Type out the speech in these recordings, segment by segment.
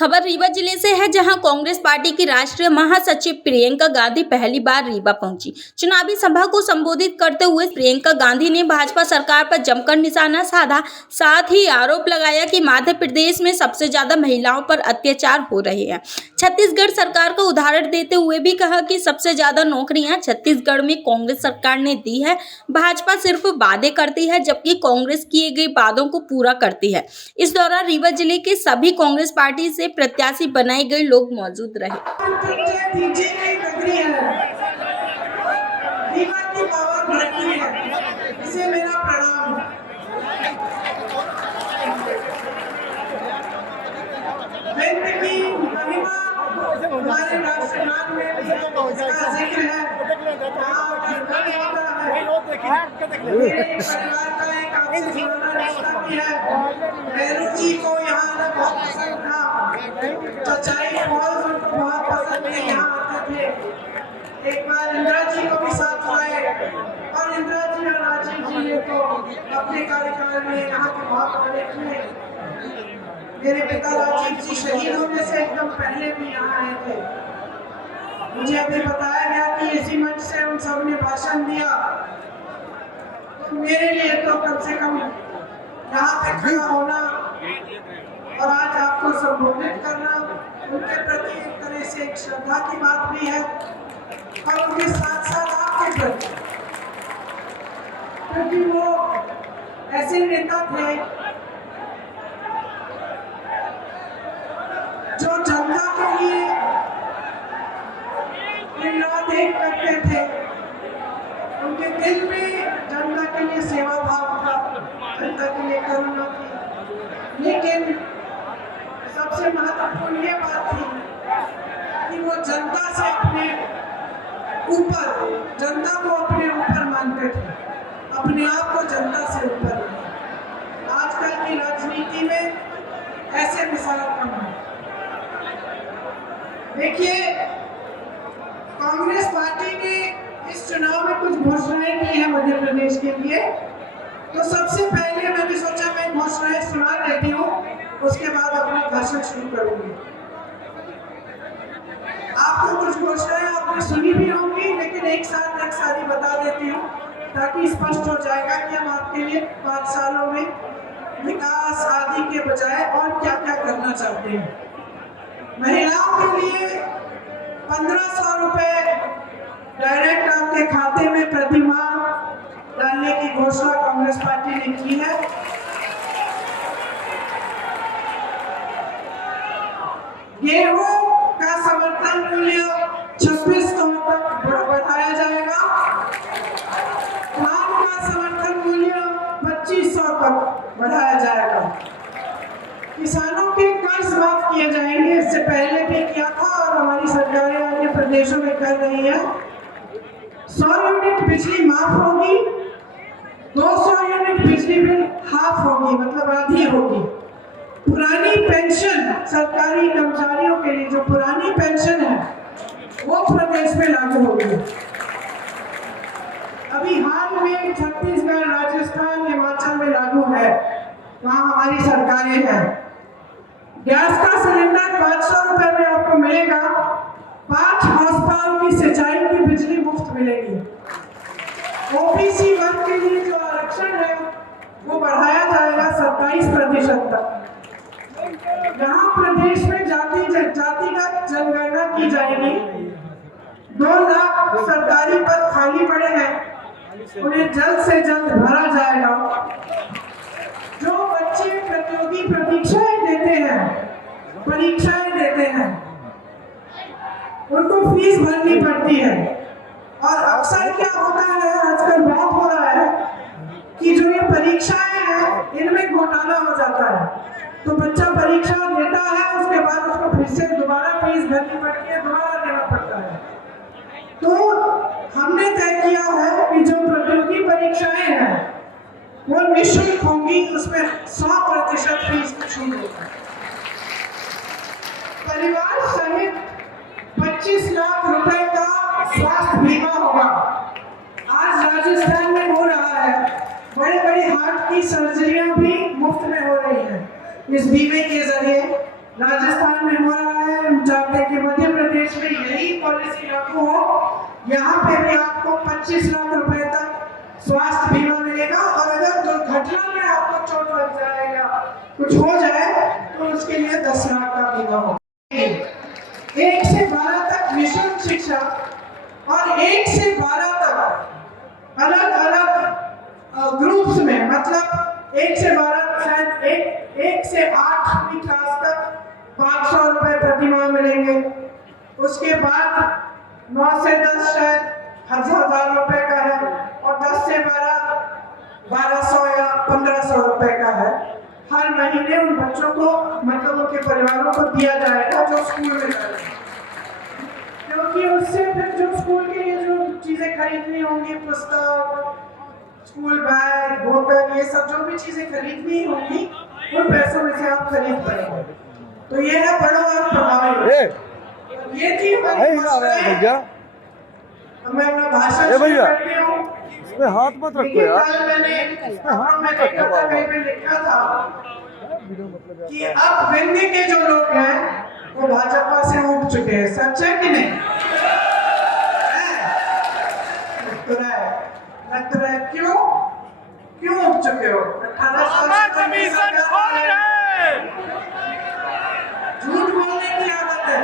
खबर रीवा जिले से है, जहां कांग्रेस पार्टी की राष्ट्रीय महासचिव प्रियंका गांधी पहली बार रीवा पहुंची। चुनावी सभा को संबोधित करते हुए प्रियंका गांधी ने भाजपा सरकार पर जमकर निशाना साधा। साथ ही आरोप लगाया कि मध्य प्रदेश में सबसे ज्यादा महिलाओं पर अत्याचार हो रहे हैं। छत्तीसगढ़ सरकार का उदाहरण देते हुए भी कहा कि सबसे ज्यादा नौकरियां छत्तीसगढ़ में कांग्रेस सरकार ने दी है। भाजपा सिर्फ वादे करती है, जबकि कांग्रेस किए गए वादों को पूरा करती है। इस दौरान रीवा जिले के सभी कांग्रेस पार्टी से प्रत्याशी बनाए गए लोग मौजूद रहे। हमारे राष्ट्रगान में इसका जिक्र है। मेरे परिवार का एक आपसे पुराना रिश्ता भी है। नेहरू जी को यहाँ आना बहुत पसंद था। चचाई फॉल्स उनको बहुत पसंद थे, यहाँ आते थे। एक बार इंदिरा जी को भी साथ लाए और इंदिरा जी और राजीव जी ने तो अपने कार्यकाल में यहाँ के बहुत बड़े थे। मेरे पिता राजीव जी शहीद होने से एकदम पहले भी यहाँ आए थे। मुझे अभी बताया गया कि इसी मंच से उन सब ने भाषण दिया, तो मेरे लिए तो कम से कम यहाँ पे खड़ा होना और आज आपको संबोधित करना उनके प्रति एक तरह से एक श्रद्धा की बात भी है और उनके साथ साथ आपके प्रति, क्योंकि वो ऐसे नेता थे जो जनता के लिए एक करते थे। उनके दिल में जनता के लिए सेवा भाव था, जनता के लिए करुणा थी। लेकिन सबसे महत्वपूर्ण ये बात थी कि वो जनता से अपने ऊपर, जनता को अपने ऊपर मानते थे, अपने आप को जनता से ऊपर। आजकल की राजनीति में ऐसे मिसाल कम है। देखिए, कांग्रेस पार्टी ने इस चुनाव में कुछ घोषणाएं की हैं मध्य प्रदेश के लिए। तो सबसे पहले मैंने सोचा मैं घोषणाएं सुना देती हूँ, उसके बाद अपना भाषण शुरू करूंगी। आपको कुछ घोषणाएं आपने सुनी भी होंगी, लेकिन एक साथ एक सारी बता देती हूँ ताकि स्पष्ट हो जाएगा कि हम आपके लिए 5 सालों में विकास आदि के बजाय और क्या क्या करना चाहते हैं। महिलाओं के लिए 1500 रुपए डायरेक्ट आपके खाते में प्रति माह डालने की घोषणा कांग्रेस पार्टी ने की है। गेहूं का समर्थन मूल्य 2600 तक बढ़ाया जाएगा। धान का समर्थन मूल्य 2500 तक बढ़ाया जाएगा। किसानों के कर्ज माफ किए जाएंगे, इससे पहले भी किया था और हमारी सरकारें अन्य प्रदेशों में कर रही है। 100 यूनिट बिजली माफ होगी, 200 यूनिट बिजली बिल हाफ होगी, मतलब आधी होगी। पुरानी पेंशन सरकारी कर्मचारियों के लिए जो पुरानी पेंशन है वो प्रदेश में लागू होगी। अभी हाल में छत्तीसगढ़, राजस्थान, हिमाचल में लागू है, वहाँ हमारी सरकारें हैं। गैस का सिलेंडर 500 रुपए में आपको मिलेगा। 5 हॉर्स पावर की सिंचाई की बिजली मुफ्त मिलेगी। ओबीसी वर्ग के लिए जो आरक्षण है वो बढ़ाया जाएगा 27% तक। यहाँ प्रदेश में जातिगत जनगणना की जाएगी। 2 लाख सरकारी पद खाली पड़े हैं, उन्हें जल्द से जल्द भरा जाएगा। जो बच्चे प्रतियोगी परीक्षाएं देते हैं उनको फीस भरनी पड़ती है। और अक्सर क्या होता है, आजकल बहुत हो रहा है कि जो ये परीक्षाएं हैं इनमें घोटाला हो जाता है। तो बच्चा परीक्षा देता है, उसके बाद उसको फिर से दोबारा फीस भरनी पड़ती है, दोबारा देना पड़ता है। तो हमने तय किया है कि जो प्रतियोगी परीक्षाएं हैं वो निःशुल्क होंगी, उसमें 100% फीस छूट होगी। परिवार सहित 25 लाख रुपए का स्वास्थ्य बीमा होगा। आज राजस्थान में हो रहा है, बड़े बड़े हार्ट की सर्जरियां भी मुफ्त में हो रही हैं इस बीमे के जरिए। राजस्थान में हो रहा है, हम चाहते हैं कि मध्य प्रदेश में यही पॉलिसी लागू हो। यहाँ पे भी आपको 25 लाख रुपए तक स्वास्थ्य बीमा मिलेगा, और अगर दुर्घटना में आपको चोट लग जाए या कुछ हो जाए तो उसके लिए 10 लाख का बीमा हो। 1 से 12 तक निःशुल्क शिक्षा और 1 से 12 तक अलग अलग ग्रुप्स में, मतलब 1 से 12 शायद 1 से 8वीं क्लास तक 500 रुपए प्रति माह मिलेंगे। उसके बाद 9 से 10 शायद 1000 रुपए का है, और 10 से 1200 या 1500 रुपए का है। हर महीने उन बच्चों को, मतलब उनके परिवारों को दिया जाएगा जो स्कूल में जा रहे हैं, क्योंकि उससे फिर जो स्कूल के लिए जो चीजें खरीदनी होंगी, पुस्तक, स्कूल बैग, बोतल, ये सब जो भी चीजें खरीदनी होंगी उन पैसों में से आप खरीद पाएंगे। तो ये है बड़ों और प्रभावी। ये थी भैया, मैं अपना भाषण शुरू करती हूँ। इसमें हाथ मत रखो यार। मैंने कहीं पे लिखा था कि अब विंध्य के जो लोग हैं वो भाजपा से उठ चुके हैं। सच है कि नहीं? लग रहा है क्यों उठ चुके हो? 18 साल झूठ बोलने की आदत है,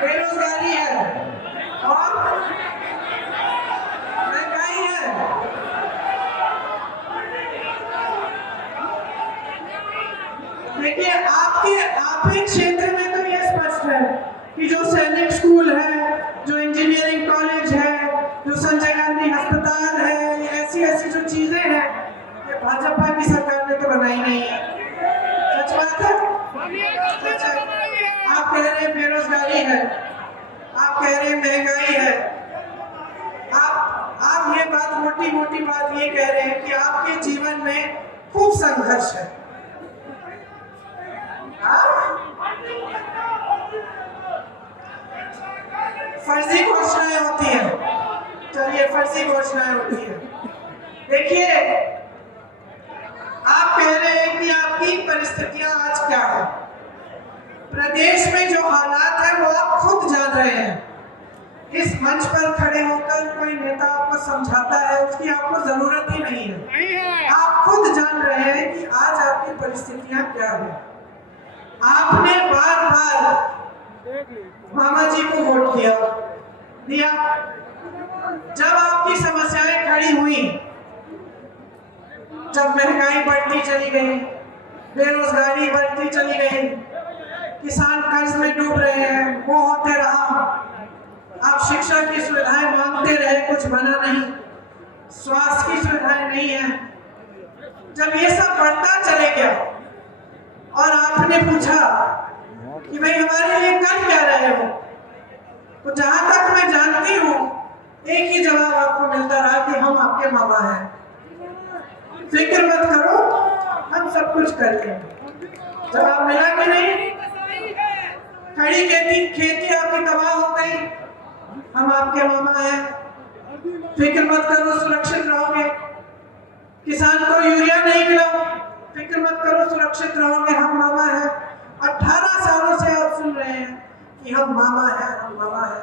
बेरोजगारी है और महंगाई है। देखिए आपके क्षेत्र में तो ये स्पष्ट है कि जो सैनिक स्कूल है, जो इंजीनियरिंग कॉलेज है, जो संजय गांधी अस्पताल है, ये ऐसी जो चीजें हैं, ये भाजपा की सरकार ने तो बनाई नहीं है। सच बात है। आप कह रहे हैं बेरोजगारी है, आप कह रहे हैं महंगाई है, आप ये बात मोटी बात ये कह रहे हैं कि आपके जीवन में खूब संघर्ष है। फर्जी घोषणाएं होती है। चलिए, फर्जी घोषणाएं होती है। देखिए, आप कह रहे हैं कि आपकी परिस्थितियां आज क्या है। प्रदेश में जो हालात है वो आप खुद जान रहे हैं। इस मंच पर खड़े होकर कोई नेता आपको समझाता है, उसकी आपको जरूरत ही नहीं है। आप खुद जान रहे हैं कि आज आपकी परिस्थितियां क्या है। आपने बार मामा जी को वोट दिया। जब आपकी समस्याएं खड़ी हुई, जब महंगाई बढ़ती चली गई, बेरोजगारी बढ़ती चली गई, किसान कर्ज में डूब रहे हैं, वो होते रहा, आप शिक्षा की सुविधाएं मांगते रहे, कुछ बना नहीं, स्वास्थ्य की सुविधाएं नहीं है। जब ये सब बढ़ता चले गया और आपने पूछा कि भाई हमारे लिए कर क्या रहे हो, तो जहां तक मैं जानती हूँ एक ही जवाब आपको मिलता रहा कि हम आपके मामा हैं, फिक्र मत करो, हम सब कुछ कर लेंगे। जवाब मिला कि नहीं? खड़ी खेती आपकी तबाह हो गई, हम आपके मामा हैं, फिक्र मत करो, सुरक्षित रहोगे। किसान को यूरिया नहीं मिला, फिक्र मत करो, सुरक्षित रहोगे, हम मामा हैं। 18 सालों से आप सुन रहे हैं कि हम मामा हैं, हम मामा हैं,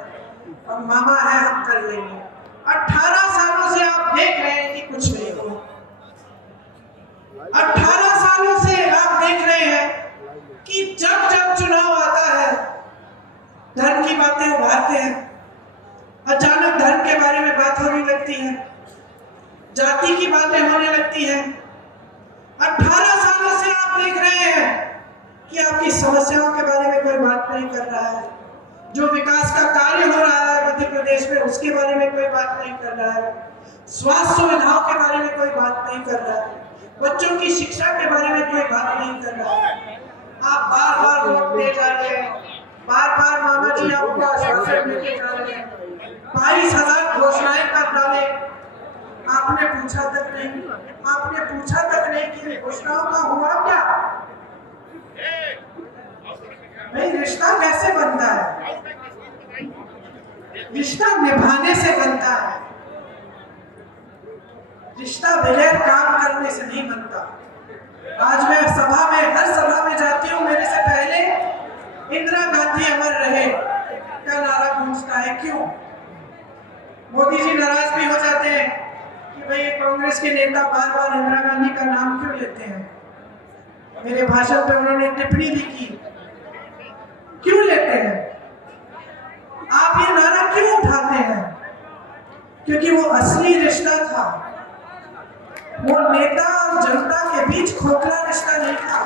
हम मामा हैं, हम कर लेंगे। 18 सालों से आप देख रहे हैं कि कुछ नहीं हुआ। 18 सालों से आप देख रहे हैं कि जब चुनाव आता है, धर्म की बातें उभारते हैं, अचानक धर्म के बारे में बात होने लगती है, जाति की बातें होने लगती हैं। 18 सालों से आप देख रहे हैं कि आपकी समस्याओं के बारे में कोई बात नहीं कर रहा है, जो विकास का कार्य हो रहा है मध्य प्रदेश में उसके बारे में कोई बात नहीं कर रहा है, स्वास्थ्य सुविधाओं के बारे में कोई बात नहीं कर रहा है, बच्चों की शिक्षा के बारे में कोई बात नहीं कर रहा है। आप बार वोट दे जा रहे हैं, बार मामा जी आपको आश्वासन देके जा रहे हैं, 22,000 घोषणाएं कर डाले, आपने पूछा तक नहीं कि घोषणाओं का हुआ क्या। भाई, रिश्ता कैसे बनता है? रिश्ता निभाने से बनता है, रिश्ता बगैर काम करने से नहीं बनता। आज मैं सभा में, हर सभा में जाती हूँ, मेरे से पहले इंदिरा गांधी अमर रहे का नारा गूंजता है। क्यों? मोदी जी नाराज भी हो जाते हैं कि भाई कांग्रेस के नेता बार बार इंदिरा गांधी का नाम क्यों लेते हैं। मेरे भाषण पर उन्होंने टिप्पणी भी की, क्यों लेते हैं आप ये नारा, क्यों उठाते हैं? क्योंकि वो असली रिश्ता था, वो नेता और जनता के बीच खोखला रिश्ता नहीं था।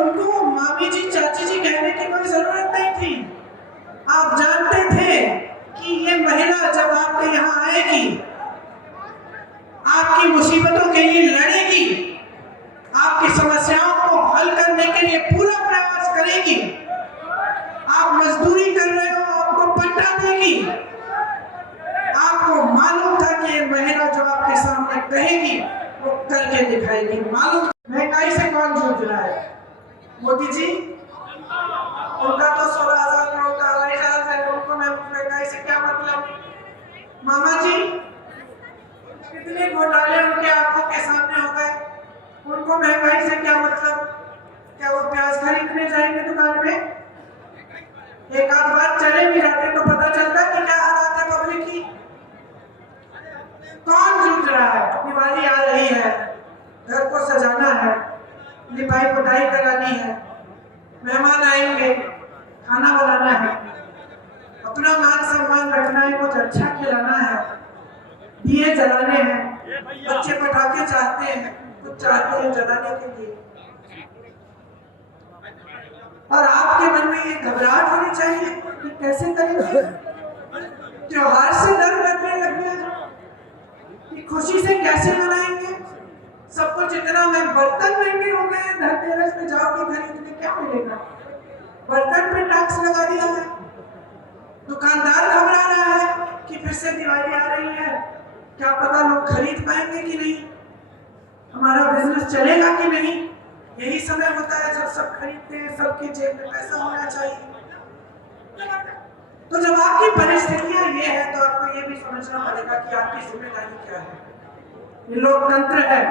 उनको मामी जी, चाची जी कहने की कोई जरूरत नहीं थी। आप जानते थे कि ये महिला जब आपके यहाँ आएगी, आपकी मुसीबतों के लिए लड़ेगी, आपकी समस्याओं को हल करने के लिए पूरा प्रयास करेगी। आप मजदूरी कर रहे हो, आपको पट्टा देगी। आपको मालूम था कि ये महिला जो आपके सामने कहेगी वो करके दिखाएगी। मालूम महंगाई से कौन जूझ रहा है? मोदी जी। उनका तो 16,000 करोड़ का राइजाल है, उनको महंगाई से क्या मतलब? मामा जी, कितने घोटाले उनके आंखों के सामने हो गए, उनको महंगाई से क्या मतलब? क्या वो प्याज खरीदने जाएंगे दुकान में? एक आध बार चले भी जाते तो पता चलता कि क्या हालात है पब्लिक की। कौन जूझ रहा है? दिवाली आ रही है, घर को सजाना है, लिपाई पुताई करानी है, मेहमान आएंगे, खाना बनाना है, अपना मान सम्मान रखना है, कुछ अच्छा खिलाना है, दिए जलाने हैं, बच्चे पटाखे चाहते हैं, कुछ चाहते हैं जलाने के लिए। और आपके मन में ये घबराहट होनी चाहिए कि कैसे करेंगे? त्योहार से डर लगने लग गया कि खुशी से कैसे मनाएंगे? सब कुछ इतना, मैं बर्तन महंगे हो गए, धनतेरस पे जाओगे खरीदने, क्या मिलेगा? बर्तन पे टैक्स लगा दिया है। दुकानदार घबरा रहा है कि फिर से दिवाली आ रही है, क्या पता लोग खरीद पाएंगे कि नहीं, हमारा बिजनेस चलेगा कि नहीं। यही समय होता है जब सब खरीदते हैं, सबके जेब में पैसा होना चाहिए। तो जब आपकी परिस्थितियां ये है तो आपको ये भी समझना पड़ेगा कि आपकी जिम्मेदारी क्या है। ये लोकतंत्र है।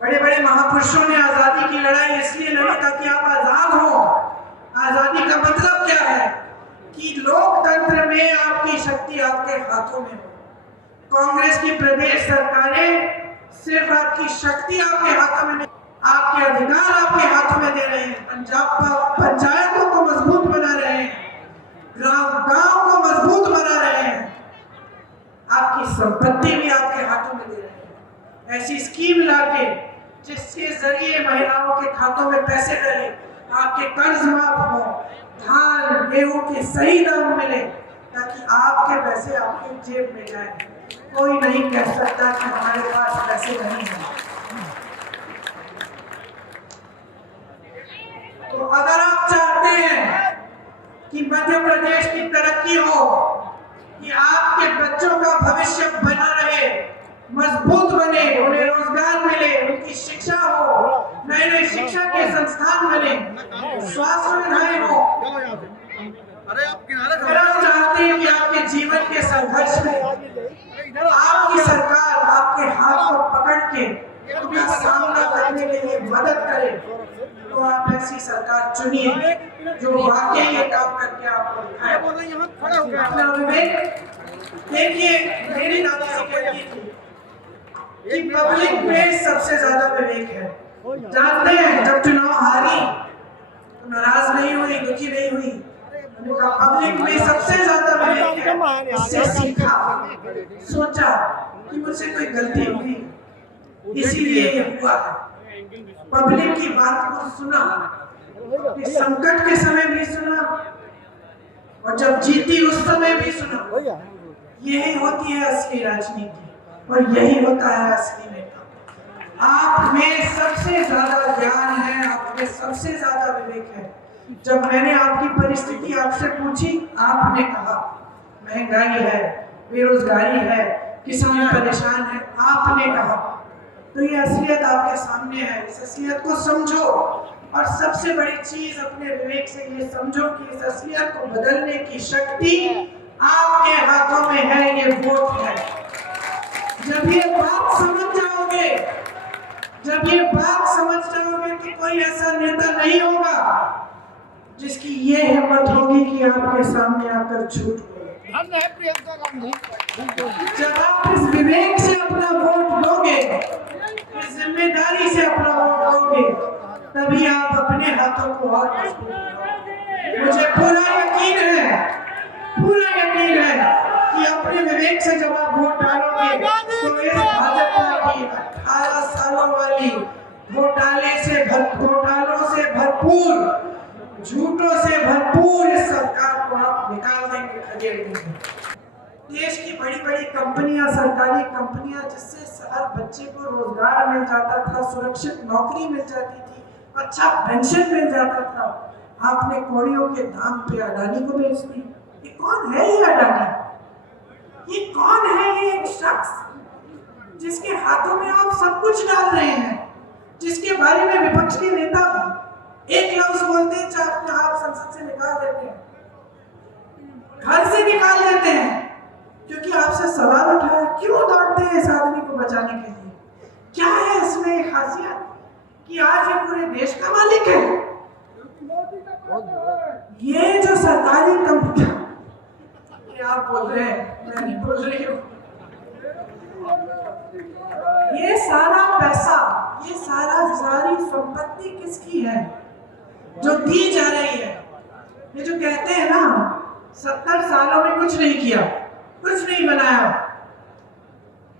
बड़े बड़े महापुरुषों ने आजादी की लड़ाई इसलिए लड़ी ताकि आप आजाद हो। आजादी का मतलब क्या है? कि लोकतंत्र में आपकी शक्ति आपके हाथों में हो। कांग्रेस की प्रदेश सरकारें सिर्फ आपकी शक्ति आपके हाथों में नहीं, आपके अधिकार आपके हाथों में दे रहे हैं। पंचायतों को मजबूत बना रहे हैं, गांव को मजबूत बना रहे हैं, आपकी संपत्ति भी आपके हाथों में दे रहे हैं। ऐसी स्कीम लाके जिसके जरिए महिलाओं के खातों में पैसे डले, आपके कर्ज माफ हो, धान गेहूं के सही दाम मिले, ताकि आपके पैसे आपके जेब में जाए। कोई नहीं कह सकता कि हमारे पास पैसे नहीं है। तो अगर आप चाहते हैं कि मध्य प्रदेश की तरक्की हो, कि आपके बच्चों का भविष्य बना रहे, मजबूत बने, उन्हें रोजगार मिले, उनकी शिक्षा हो, नए नए शिक्षा के संस्थान बने, स्वास्थ्य सुविधाएं हो, अगर आप चाहते हैं कि आपके जीवन के संघर्ष में आपकी सरकार आपके हाथ को पकड़ के उनका सामना करने के लिए मदद करे, तो आप ऐसी सरकार चुनिए जो वाकई ये काम करके आपको दिखाए। अपना विवेक देखिए, मेरी दादी से कहती थी कि पब्लिक में सबसे ज्यादा विवेक है। जानते हैं जब चुनाव हारी तो नाराज नहीं हुई, दुखी नहीं हुई, पब्लिक में सबसे ज्यादा विवेक है। इससे सीखा, सोचा कि मुझसे कोई गलती हुई, इसीलिए ये हुआ। पब्लिक की बात को सुना, इस संकट के समय भी सुना, और जब जीती उस समय भी सुना। यही होती है असली राजनीति, और यही होता है असली नेता। आप में सबसे ज्यादा ज्ञान है, आप में सबसे ज्यादा विवेक है। जब मैंने आपकी परिस्थिति आपसे पूछी, आपने कहा महंगाई है, बेरोजगारी है, किसान परेशान है, आपने कहा। तो ये असलियत आपके सामने है, इस असलियत को समझो। और सबसे बड़ी चीज अपने विवेक से ये समझो कि इस असलियत को बदलने की शक्ति आपके हाथों में है, ये वोट है। जब ये बात समझ जाओगे, जब ये बात समझ जाओगे कि कोई ऐसा नेता नहीं होगा जिसकी ये हिम्मत होगी कि आपके सामने आकर झूठ बोले। धन्य है प्रियंका गांधी। जब आप इस विवेक से अपना वोट दोगे, इस जिम्मेदारी से अपना वोट दोगे, तभी आप अपने हाथों को और मजबूत करोगे। मुझे पूरा यकीन है कि अपने विवेक से जब आप वोट डालोगे तो इस भाजपा की 18 सालों वाली घोटालों से भरपूर, झूठों से भरपूर इस सरकार को आप निकाल देंगे, खदेड़ देंगे। देश की बड़ी बड़ी कंपनियां, सरकारी कंपनियां, जिससे हर बच्चे को रोजगार मिल जाता था, सुरक्षित नौकरी मिल जाती थी, अच्छा पेंशन मिल जाता था, आपने कौड़ियों के दाम पे अडानी को बेच दी। ये कौन है ये अडानी? ये कौन है ये एक शख्स जिसके हाथों में आप सब कुछ डाल रहे हैं, जिसके बारे में विपक्ष के नेता एक लफ्ज बोलते हैं चाहे आप संसद से निकाल देते हैं, घर से निकाल देते हैं, क्योंकि आपसे सवाल उठाया क्यों दौड़ते हैं इस आदमी को बचाने के लिए? क्या है इसमें एक खासियत कि आज ये पूरे देश का मालिक है? ये जो सरकारी कंपनी, ये आप बोल रहे हैं, मैं नहीं बोल रही हूँ, ये सारा पैसा, ये सारी संपत्ति किसकी है जो दी जा रही है? ये जो कहते हैं ना 70 सालों में कुछ नहीं किया, कुछ नहीं बनाया,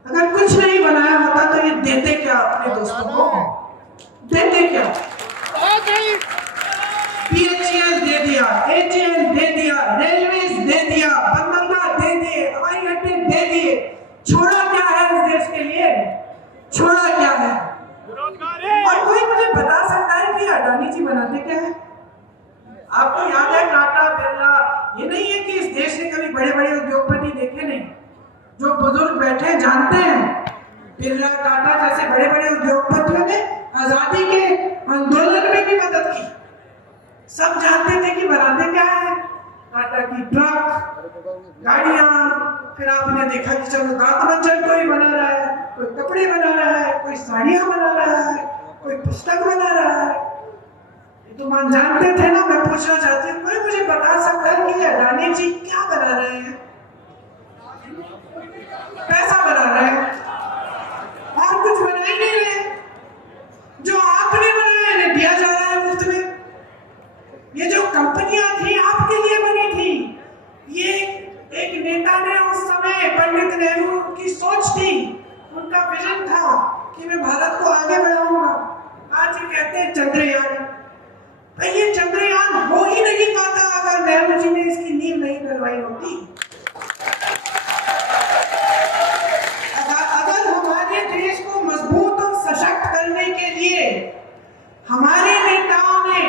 अगर कुछ नहीं बनाया होता तो ये देते क्या अपने दोस्तों को? देते क्या? बीएचईएल दे दिया, एचएएल दे दिया, रेलवेज दे दिया, बंदरगाह दे दिए, हवाई अड्डे दे दिए, छोड़ा क्या है इस देश के लिए? छोड़ा क्या है? और कोई मुझे बता सकता है कि अडानी जी बनाते क्या है? आपको याद है टाटा, बिरला? ये नहीं है कि इस देश ने कभी बड़े बड़े उद्योगपति देखे नहीं, जो बुजुर्ग बैठे जानते हैं। बिरला, टाटा जैसे बड़े बड़े उद्योगपतियों ने आजादी के आंदोलन में भी मदद की। सब जानते थे कि बनाते क्या है। टाटा की ट्रक, गाड़ियां, फिर आपने देखा कि चलो दांत मंजन कोई बना रहा है, कोई कपड़े बना रहा है, कोई साड़ियां बना रहा है, कोई पुस्तक बना रहा है। तो मान जानते थे ना। मैं पूछना चाहती हूँ, कोई मुझे बता सकता है कि अडानी जी क्या बना रहे हैं? पैसा बना रहे हैं और कुछ बना ही नहीं रहे। जो आपने बनाया है दिया जा रहा है मुफ्त में। ये जो कंपनियां थी आपके लिए बनी थी, ये एक नेता ने उस समय, पंडित नेहरू की सोच थी, उनका विजन था कि मैं भारत को आगे बढ़ाऊंगा। आज ये कहते हैं चंद्रयान, ये चंद्रयान हो ही नहीं पाता अगर नेहरू जी ने इसकी नींव नहीं डलवाई होती। अगर हमारे देश को मजबूत और सशक्त करने के लिए हमारे नेताओं ने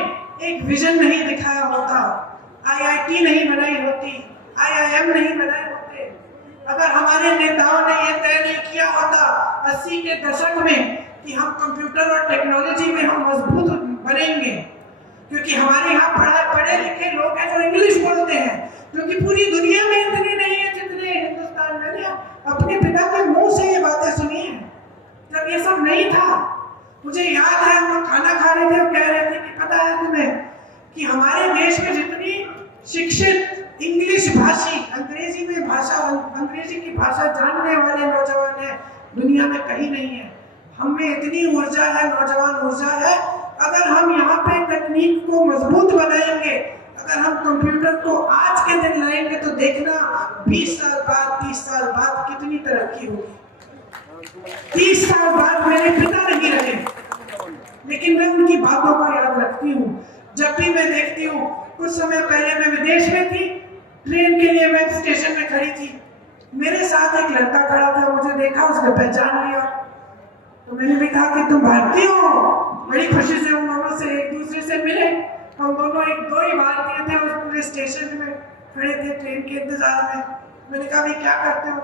एक विजन नहीं दिखाया होता, आईआईटी नहीं बनाई होती, आईआईएम नहीं बनाए होते, अगर हमारे नेताओं ने यह तय नहीं किया होता 80 के दशक में कि हम कंप्यूटर और टेक्नोलॉजी में हम मजबूत बनेंगे, क्योंकि हमारे यहाँ पढ़े लिखे लोग हैं जो इंग्लिश बोलते हैं, जो कि पूरी दुनिया में इतने नहीं है जितने हिंदुस्तान में। अपने पिता के मुंह से ये बातें सुनी है जब ये सब नहीं था। मुझे याद है हम लोग खाना खा रहे थे और कह रहे थे कि पता है तुम्हें कि हमारे देश में जितनी शिक्षित इंग्लिश भाषी, अंग्रेजी की भाषा जानने वाले नौजवान हैं दुनिया में कहीं नहीं है। हम में इतनी ऊर्जा है, नौजवान ऊर्जा है। अगर हम यहाँ पे तकनीक को मजबूत बनाएंगे, अगर हम कंप्यूटर को आज के दिन लाएंगे तो देखना 20 साल बाद, 30 साल बाद कितनी तरक्की होगी। 30 साल बाद मेरे पिता नहीं रहे, लेकिन मैं उनकी बातों को याद रखती हूँ। जब भी मैं देखती हूँ, कुछ समय पहले मैं विदेश में थी, ट्रेन के लिए मैं स्टेशन में खड़ी थी, मेरे साथ एक लड़का खड़ा था, मुझे देखा, उसने पहचान लिया, तो मैंने भी कहा कि तुम भारतीय हो। बड़ी खुशी से उन दोनों से एक दूसरे से मिले। हम दोनों दो ही भारतीय थे, उस पूरे स्टेशन में खड़े थे ट्रेन के इंतजार में। मैंने कहा भाई क्या करते हो?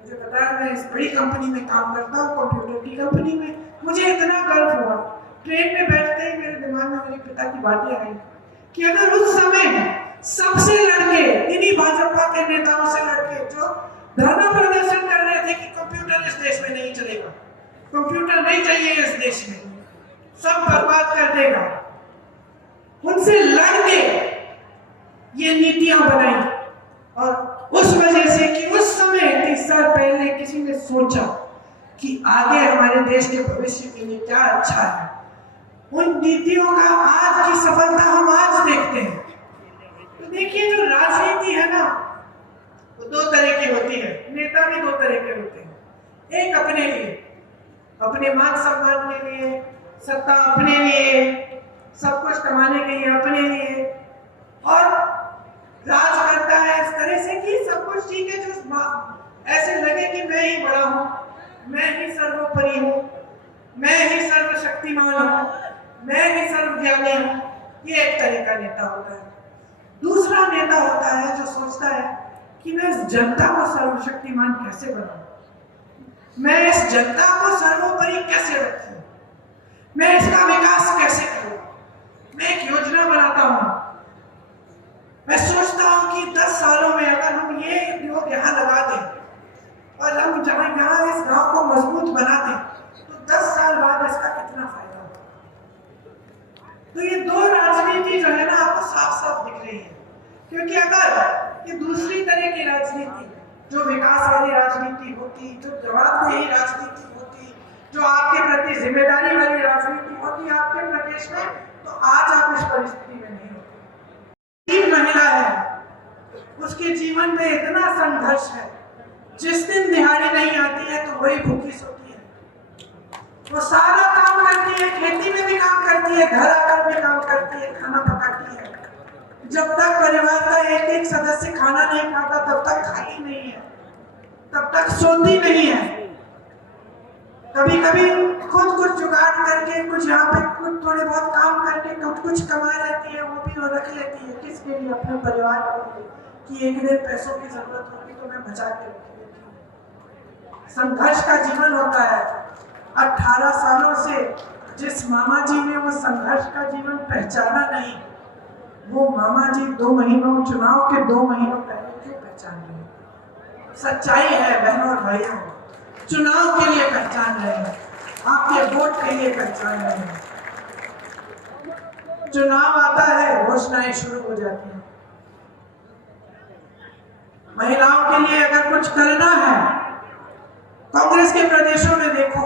मुझे बताया मैं इस बड़ी कंपनी में काम करता हूँ, कंप्यूटर की कंपनी में। मुझे इतना गर्व हुआ। ट्रेन में बैठते ही मेरे दिमाग में मेरे पिता की बातें आई कि अगर उस समय सबसे लड़के, इन्हीं भाजपा के नेताओं से लड़के जो धरना प्रदर्शन कर रहे थे कि कंप्यूटर इस देश में नहीं चलेगा, कंप्यूटर नहीं चाहिए इस देश में, सब बर्बाद कर देगा। उनसे लड़के ये नीतियां बनाई, और उस वजह से कि उस समय 30 साल पहले किसी ने सोचा कि आगे हमारे देश के भविष्य के लिए क्या अच्छा है, उन नीतियों का आज की सफलता हम आज देखते हैं। तो देखिए, जो राजनीति है ना, वो दो तरह की होती है, नेता भी दो तरह के होते हैं। एक अपने लिए, अपने मान सम्मान के लिए, सत्ता अपने लिए, सब कुछ कमाने के लिए अपने लिए, और राज करता है इस तरह से कि सब कुछ ठीक है, जो ऐसे लगे कि मैं ही बड़ा हूं, मैं ही सर्वोपरि हूं, मैं ही सर्वशक्तिमान हूं, मैं ही सर्वज्ञानी हूं। ये एक तरह का नेता होता है। दूसरा नेता होता है जो सोचता है कि मैं इस जनता को सर्वशक्तिमान कैसे बनाऊं, मैं इस जनता को सर्वोपरि कैसे रखूं, मैं इसका विकास कैसे करूं। मैं एक योजना बनाता हूं, मैं सोचता हूं कि 10 सालों में अगर हम ये लोग यहाँ लगा दें और हम जहाँ इस गांव को मजबूत बना दें तो 10 साल बाद इसका कितना फायदा होगा। तो ये दो राजनीति जो है ना, आपको साफ साफ दिख रही है। क्योंकि अगर ये दूसरी तरह की राजनीति, जो विकास वाली राजनीति होती, जो जवाबदेही राजनीति होती, जो आपके प्रति जिम्मेदारी वाली राजनीति होती आपके प्रदेश में, तो आज आप इस परिस्थिति में नहीं होते। एक महिला है, उसके जीवन में इतना संघर्ष है, जिस दिन दिहाड़ी नहीं आती है तो वही भूखी सोती है। वो सारा काम करती है, खेती में भी काम करती है, घर आकर भी काम करती है, खाना पकाती है। जब तक परिवार का एक एक सदस्य खाना नहीं खाता तब तक खाती नहीं है, तब तक सोती नहीं है। कभी कभी खुद कुछ जुगाड़ करके, कुछ यहाँ पे कुछ थोड़े बहुत काम करके कुछ कमा लेती है, वो भी वो रख लेती है। किसके लिए? अपने परिवार के लिए, कि एक दिन पैसों की जरूरत होगी तो मैं बचा के रख लेती हूँ। संघर्ष का जीवन होता है। 18 सालों से जिस मामा जी ने वो संघर्ष का जीवन पहचाना नहीं, वो मामा जी 2 महीनों, चुनाव के 2 महीनों पहले क्यों पहचान रहे? सच्चाई है बहनों और भाइयों, चुनाव के लिए पहचान रहे हैं, आपके वोट के लिए पहचान रहे हैं। चुनाव आता है, घोषणाएं शुरू हो जाती हैं। महिलाओं के लिए अगर कुछ करना है, कांग्रेस के प्रदेशों में देखो,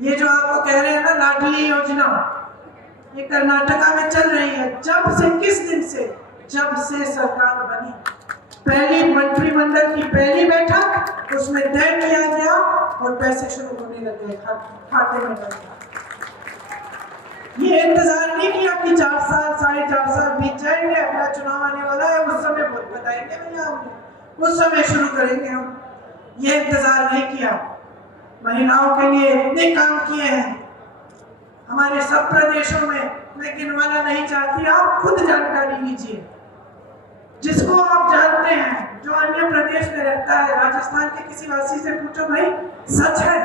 ये जो आपको कह रहे हैं ना लाडली योजना, ये कर्नाटका में चल रही है। जब से, किस दिन से? जब से सरकार बनी, पहली मंत्रिमंडल की पहली बैठक, उसमें तय किया गया और पैसे शुरू होने लगे, खाते में लग गया। ये इंतजार नहीं किया कि 4 साल 4.5 साल बीत जाएंगे, अगला चुनाव आने वाला है, उस समय बताएंगे भैया, हमने उस समय शुरू करेंगे हम। ये इंतजार नहीं किया। महिलाओं के लिए इतने काम किए हैं हमारे सब प्रदेशों में, मैं गिनवाना नहीं चाहती, आप खुद जानकारी लीजिए। जिसको आप जानते हैं, जो अन्य प्रदेश में रहता है, राजस्थान के किसी वासी से पूछो, भाई सच है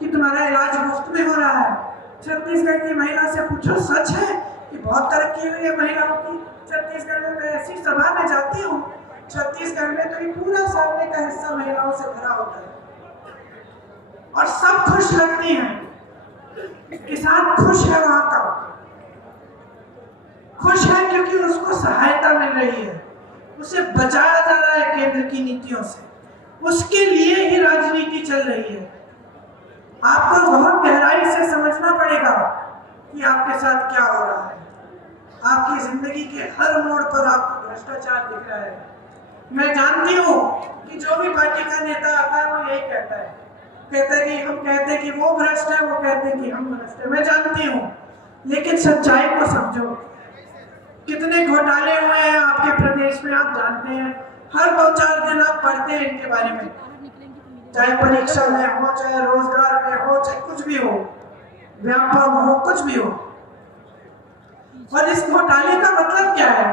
कि तुम्हारा इलाज मुफ्त में हो रहा है? छत्तीसगढ़ की महिला से पूछो, सच है कि बहुत तरक्की हुई है महिलाओं की छत्तीसगढ़ में? मैं ऐसी सभा में जाती हूँ छत्तीसगढ़ में, तो ये पूरा सामने का हिस्सा महिलाओं से भरा होता है और सब खुश लगती हैं। किसान खुश है, वहां का खुश है क्योंकि उसको सहायता मिल रही है, उसे बचाया जा रहा है केंद्र की नीतियों से, उसके लिए ही राजनीति चल रही है। आपको बहुत गहराई से समझना पड़ेगा कि आपके साथ क्या हो रहा है। आपकी जिंदगी के हर मोड़ पर आपको भ्रष्टाचार दिख रहा है। मैं जानती हूँ कि जो भी पार्टी का नेता आता है वो यही कहता है कि हम कहते हैं कि वो भ्रष्ट है, वो कहते हैं कि हम भ्रष्ट है। मैं जानती हूँ, लेकिन सच्चाई को समझो। कितने घोटाले हुए हैं आपके प्रदेश में, आप जानते हैं। हर 2-4 दिन आप पढ़ते हैं इनके बारे में, चाहे परीक्षा में हो, चाहे रोजगार में हो, चाहे कुछ भी हो, व्यापार हो, कुछ भी हो। और इस घोटाले का मतलब क्या है?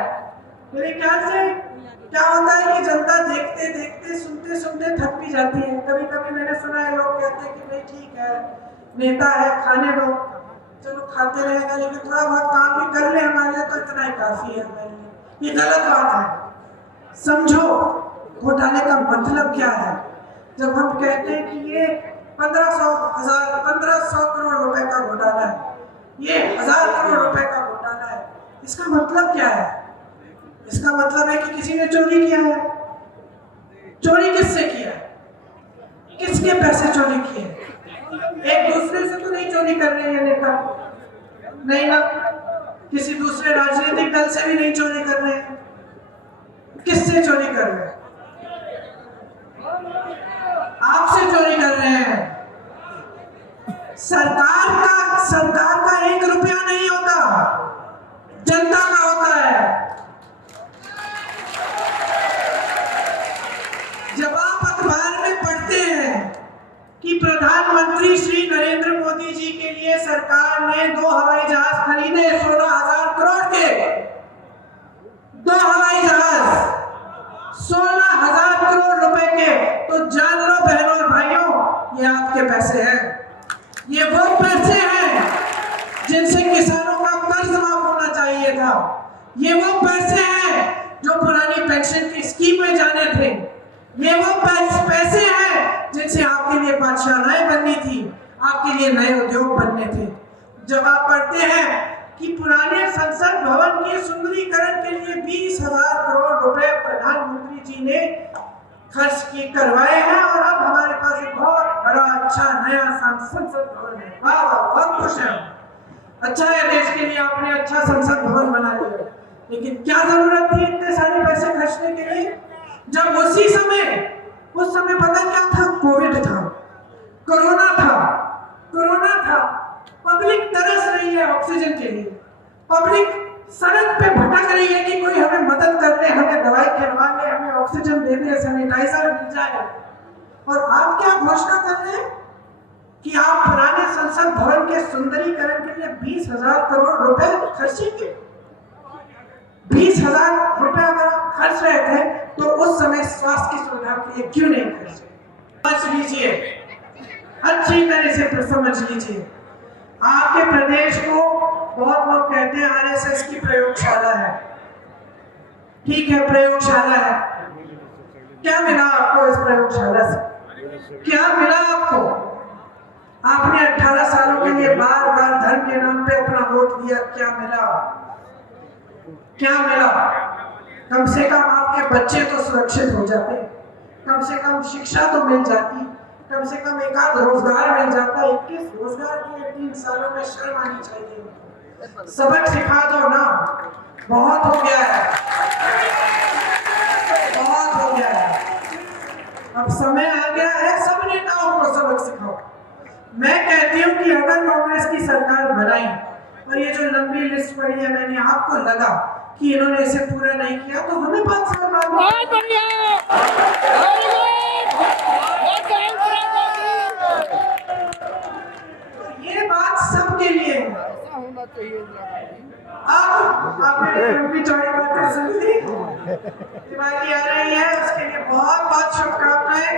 मेरे ख्याल से क्या होता है कि जनता देखते देखते, सुनते सुनते थक भी जाती है। कभी कभी मैंने सुना है लोग कहते हैं कि भाई ठीक है, नेता है, खाने दो, चलो खाते रहेगा, लेकिन थोड़ा बहुत काम भी कर ले हमारे लिए तो इतना ही काफी है हमारे लिए। ये गलत बात है। समझो घोटाले का मतलब क्या है? जब हम कहते हैं कि ये 1500 करोड़ रुपए का घोटाला है, ये 1000 करोड़ रुपए का घोटाला है, इसका मतलब क्या है? इसका मतलब है कि किसी ने चोरी किया है। चोरी किससे किया है? किसके पैसे चोरी किए? एक दूसरे से तो नहीं चोरी कर रहे हैं नेता, नहीं ना, किसी दूसरे राजनीतिक दल से भी नहीं चोरी कर रहे हैं। किससे चोरी कर रहे हैं? आपसे चोरी कर रहे हैं। सरकार का 1 रुपया नहीं होता, जनता का होता है। जब आप अखबार में पढ़ते हैं कि प्रधानमंत्री श्री नरेंद्र मोदी जी के लिए सरकार ने 2 हवाई जहाज खरीदे 16,000 करोड़ के, 2 हवाई जहाज 16,000 करोड़ रुपए के, तो जान लो बहनों और भाइयों, ये आपके पैसे हैं। ये वो पैसे हैं जिनसे किसानों का कर्ज माफ होना चाहिए था। ये वो पैसे हैं जो पुरानी पेंशन की स्कीम में जाने थे। ये वो पैसे हैं जिनसे आपके लिए पाठशालाएं बननी थी, आपके लिए नए उद्योग बनने थे। जब आप पढ़ते हैं कि पुराने संसद भवन के सुंदरीकरण के लिए 20,000 करोड़ रुपए प्रधानमंत्री जी ने खर्च करवाए हैं और अब हमारे पास एक बहुत बड़ा अच्छा नया संसद भवन है। वाह वाह, बहुत खुश है। अच्छा है, देश के लिए आपने अच्छा संसद भवन बना दिया, लेकिन क्या जरूरत थी इतने सारे पैसे खर्चने के लिए? जब उस समय पता क्या था? कोविड था, कोरोना था। पब्लिक तरस रही है ऑक्सीजन के लिए, पब्लिक सड़क पे भटक रही है कि कोई हमें मदद कर दे, हमें दवाई खिलवा दे, हमें ऑक्सीजन दे दे, सैनिटाइजर मिल जाए। और आप क्या घोषणा कर रहे हैं कि आप पुराने संसद भवन के सुंदरीकरण के लिए 20,000 करोड़ रुपए खर्चेंगे। 20,000 रुपए अगर आप खर्च रहे थे तो उस समय स्वास्थ्य की सुविधा के लिए क्यों नहीं खर्चे? समझ लीजिए, अच्छी तरह से समझ लीजिए। आपके प्रदेश को बहुत लोग कहते हैं आरएसएस की प्रयोगशाला है। ठीक है, प्रयोगशाला है। क्या मिला आपको इस प्रयोगशाला से? क्या मिला आपको? आपने 18 सालों के लिए बार बार धर्म के नाम पे अपना वोट दिया, क्या मिला? क्या मिला? कम से कम आपके बच्चे तो सुरक्षित हो जाते, कम से कम शिक्षा तो मिल जाती, कम से कम एक आध रोजगार मिल जाता। 21 रोजगार के 3 सालों में शर्म आनी चाहिए। सबक सिखा दो ना, बहुत हो गया है, बहुत हो गया है। अब समय आ गया है सब नेताओं को सबक सिखाओ। मैं कहती हूँ कि अगर कांग्रेस की सरकार बनाई और ये जो लंबी लिस्ट पड़ी है, मैंने आपको लगा कि इन्होंने इसे पूरा नहीं किया, तो हमें 5 साल बाद बहुत बढ़िया, ये बात सबके लिए है। होना चाहिए। अब आपने लंबी चौड़ी बातें सुन ली, दिवाली आ रही है, उसके लिए बहुत बहुत शुभकामनाएं।